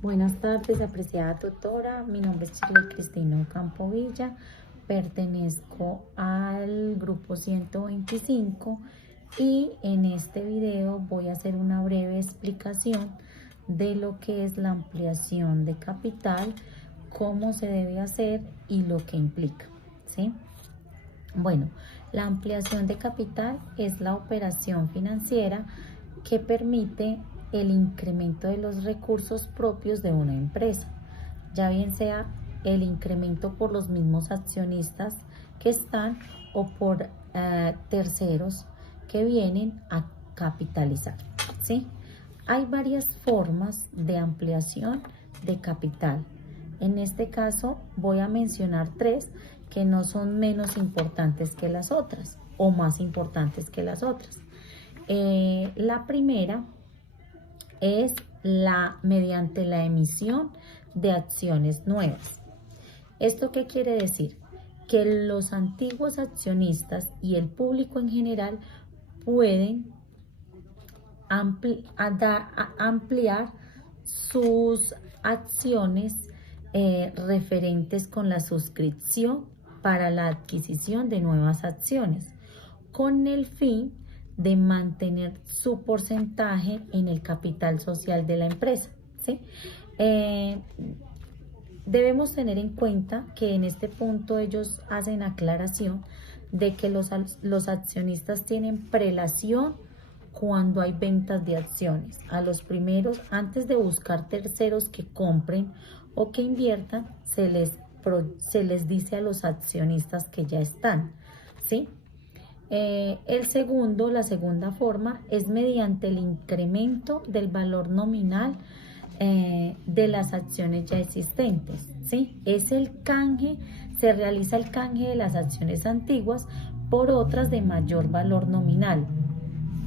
Buenas tardes, apreciada tutora. Mi nombre es Shirley Cristina Ocampo Villa. Pertenezco al grupo 125 y en este video voy a hacer una breve explicación de lo que es la ampliación de capital, cómo se debe hacer y lo que implica, ¿sí? Bueno, la ampliación de capital es la operación financiera que permite el incremento de los recursos propios de una empresa, ya bien sea el incremento por los mismos accionistas que están o por terceros que vienen a capitalizar, ¿sí? Hay varias formas de ampliación de capital. En este caso voy a mencionar tres que no son menos importantes que las otras o más importantes que las otras. La primera es mediante la emisión de acciones nuevas. ¿Esto qué quiere decir? Que los antiguos accionistas y el público en general pueden ampliar sus acciones referentes con la suscripción para la adquisición de nuevas acciones, con el fin de mantener su porcentaje en el capital social de la empresa, ¿sí? Debemos tener en cuenta que en este punto ellos hacen aclaración de que los accionistas tienen prelación cuando hay ventas de acciones. A los primeros, antes de buscar terceros que compren o que inviertan, se les dice a los accionistas que ya están, ¿sí? La segunda forma es mediante el incremento del valor nominal de las acciones ya existentes, ¿sí? Es el canje, se realiza el canje de las acciones antiguas por otras de mayor valor nominal,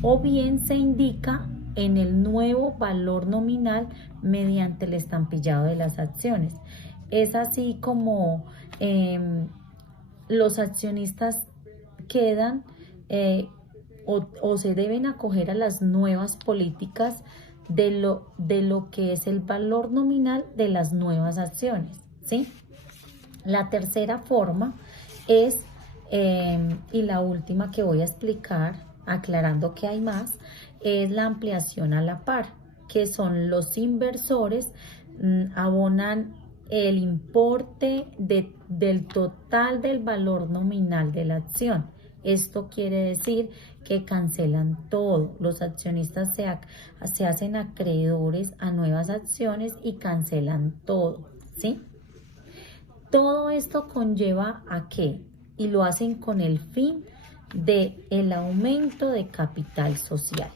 o bien se indica en el nuevo valor nominal mediante el estampillado de las acciones. Es así como los accionistas quedan o se deben acoger a las nuevas políticas de lo que es el valor nominal de las nuevas acciones, ¿sí? La tercera forma es, y la última que voy a explicar, aclarando que hay más, es la ampliación a la par, que son los inversores abonan el importe del total del valor nominal de la acción. Esto quiere decir que cancelan todo. Los accionistas se hacen acreedores a nuevas acciones y cancelan todo, ¿sí? Todo esto conlleva a qué, y lo hacen con el fin de el aumento de capital social.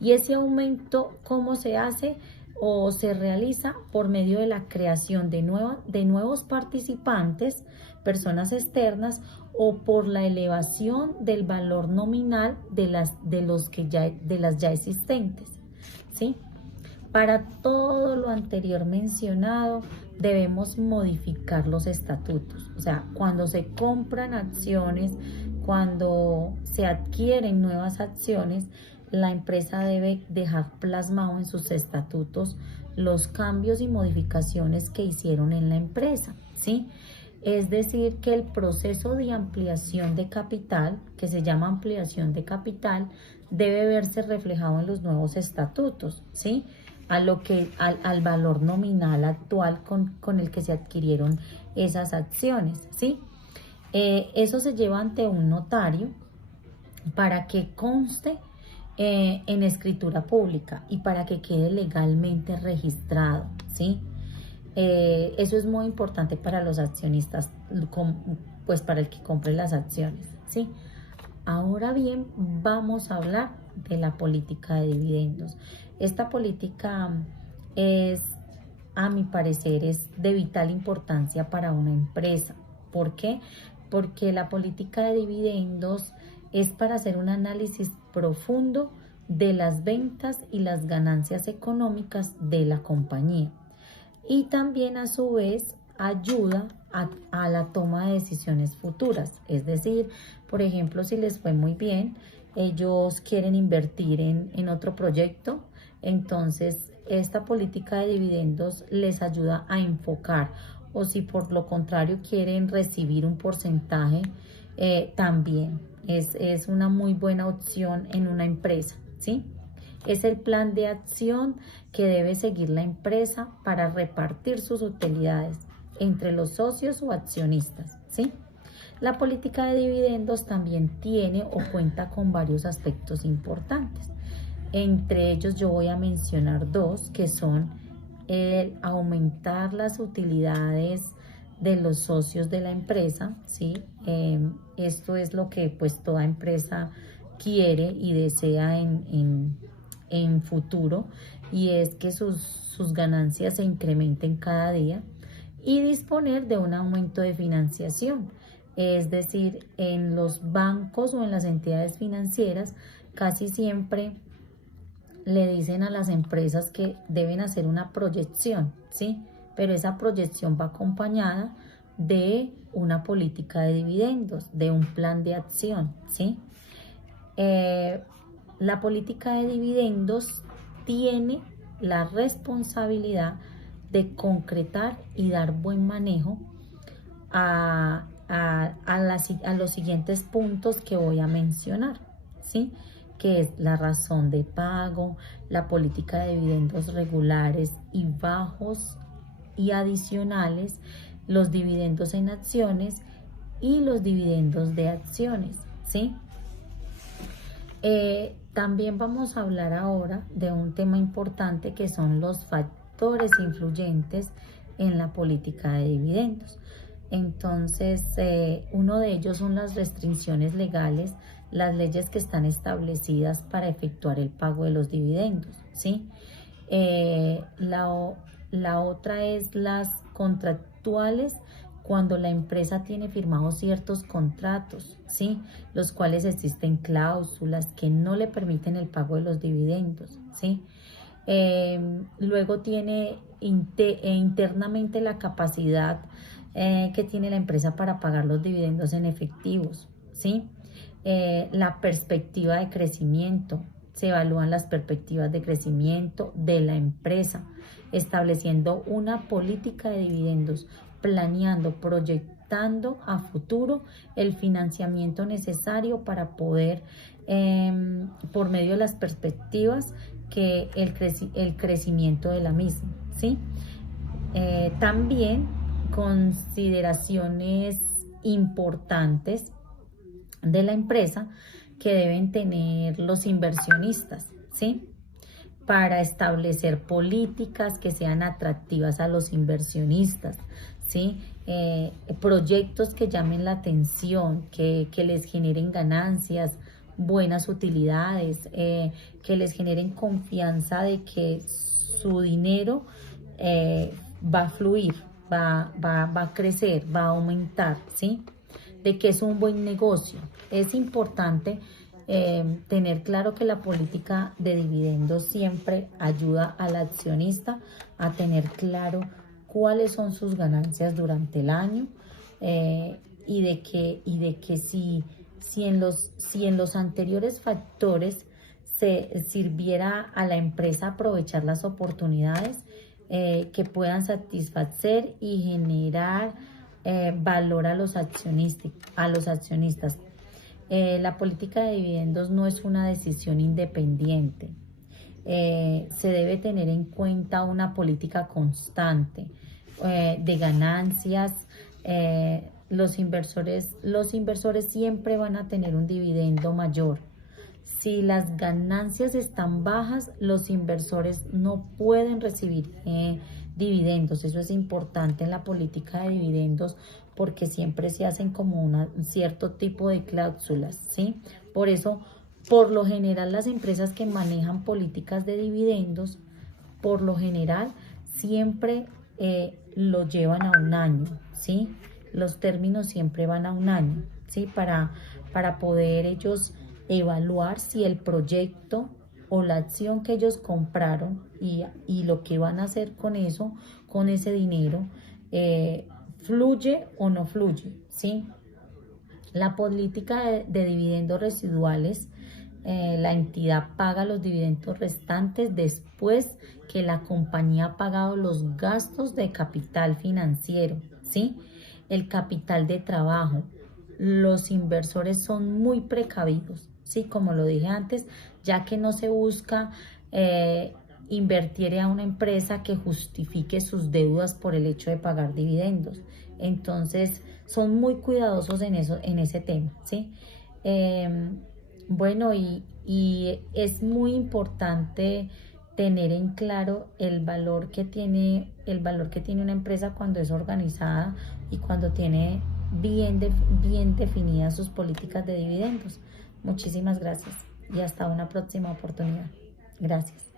Y ese aumento, ¿cómo se hace o se realiza? Por medio de la creación de nuevos participantes, personas externas, o por la elevación del valor nominal de las ya existentes, ¿sí? Para todo lo anterior mencionado, debemos modificar los estatutos. O sea, cuando se compran acciones, cuando se adquieren nuevas acciones, la empresa debe dejar plasmado en sus estatutos los cambios y modificaciones que hicieron en la empresa, ¿sí? Es decir, que el proceso de ampliación de capital, que se llama ampliación de capital, debe verse reflejado en los nuevos estatutos, ¿sí? Al valor nominal actual con el que se adquirieron esas acciones, ¿sí? Eso se lleva ante un notario para que conste en escritura pública y para que quede legalmente registrado, ¿sí? Eso es muy importante para los accionistas, pues para el que compre las acciones, ¿sí? Ahora bien, vamos a hablar de la política de dividendos. Esta política es, a mi parecer, es de vital importancia para una empresa. ¿Por qué? Porque la política de dividendos es para hacer un análisis profundo de las ventas y las ganancias económicas de la compañía. Y también a su vez ayuda a la toma de decisiones futuras. Es decir, por ejemplo, si les fue muy bien, ellos quieren invertir en otro proyecto, entonces esta política de dividendos les ayuda a enfocar, o si por lo contrario quieren recibir un porcentaje, también es una muy buena opción en una empresa, ¿sí? Es el plan de acción que debe seguir la empresa para repartir sus utilidades entre los socios o accionistas, ¿sí? La política de dividendos también tiene o cuenta con varios aspectos importantes. Entre ellos yo voy a mencionar dos, que son el aumentar las utilidades de los socios de la empresa, ¿sí? Esto es lo que pues toda empresa quiere y desea en futuro, y es que sus ganancias se incrementen cada día, y disponer de un aumento de financiación. Es decir, en los bancos o en las entidades financieras casi siempre le dicen a las empresas que deben hacer una proyección, ¿sí? Pero esa proyección va acompañada de una política de dividendos, de un plan de acción, ¿sí? La política de dividendos tiene la responsabilidad de concretar y dar buen manejo a los siguientes puntos que voy a mencionar, ¿sí? Que es la razón de pago, la política de dividendos regulares y bajos y adicionales, los dividendos en acciones y los dividendos de acciones, ¿sí? También vamos a hablar ahora de un tema importante, que son los factores influyentes en la política de dividendos. Entonces, uno de ellos son las restricciones legales, las leyes que están establecidas para efectuar el pago de los dividendos, ¿sí? La otra es las contractuales, cuando la empresa tiene firmados ciertos contratos, ¿sí? Los cuales existen cláusulas que no le permiten el pago de los dividendos, ¿sí? Luego tiene internamente la capacidad que tiene la empresa para pagar los dividendos en efectivos, ¿sí? La perspectiva de crecimiento. Se evalúan las perspectivas de crecimiento de la empresa, estableciendo una política de dividendos, planeando, proyectando a futuro el financiamiento necesario para poder, por medio de las perspectivas, que el crecimiento de la misma, ¿sí? También consideraciones importantes de la empresa que deben tener los inversionistas, ¿sí? Para establecer políticas que sean atractivas a los inversionistas, ¿sí? Proyectos que llamen la atención, que les generen ganancias, buenas utilidades, que les generen confianza de que su dinero va a fluir, va a crecer, va a aumentar, ¿sí? De que es un buen negocio. Es importante tener claro que la política de dividendos siempre ayuda al accionista a tener claro cuáles son sus ganancias durante el año, y de que si en los anteriores factores se sirviera a la empresa aprovechar las oportunidades que puedan satisfacer y generar valor a los accionistas. La política de dividendos no es una decisión independiente. Se debe tener en cuenta una política constante de ganancias. Los inversores siempre van a tener un dividendo mayor. Si las ganancias están bajas, los inversores no pueden recibir dividendos. Eso es importante en la política de dividendos, porque siempre se hacen como un cierto tipo de cláusulas, ¿sí? Por eso, por lo general, las empresas que manejan políticas de dividendos, por lo general, siempre lo llevan a un año, ¿sí? Los términos siempre van a un año, ¿sí? Para poder ellos evaluar si el proyecto o la acción que ellos compraron y lo que van a hacer con eso, con ese dinero, fluye o no fluye, ¿sí? La política de dividendos residuales la entidad paga los dividendos restantes después que la compañía ha pagado los gastos de capital financiero, ¿sí? El capital de trabajo. Los inversores son muy precavidos, ¿sí? Como lo dije antes, ya que no se busca invertir a una empresa que justifique sus deudas por el hecho de pagar dividendos. Entonces, son muy cuidadosos en eso, en ese tema, ¿sí? Bueno, y es muy importante tener en claro el valor que tiene una empresa cuando es organizada y cuando tiene bien definidas sus políticas de dividendos. Muchísimas gracias y hasta una próxima oportunidad. Gracias.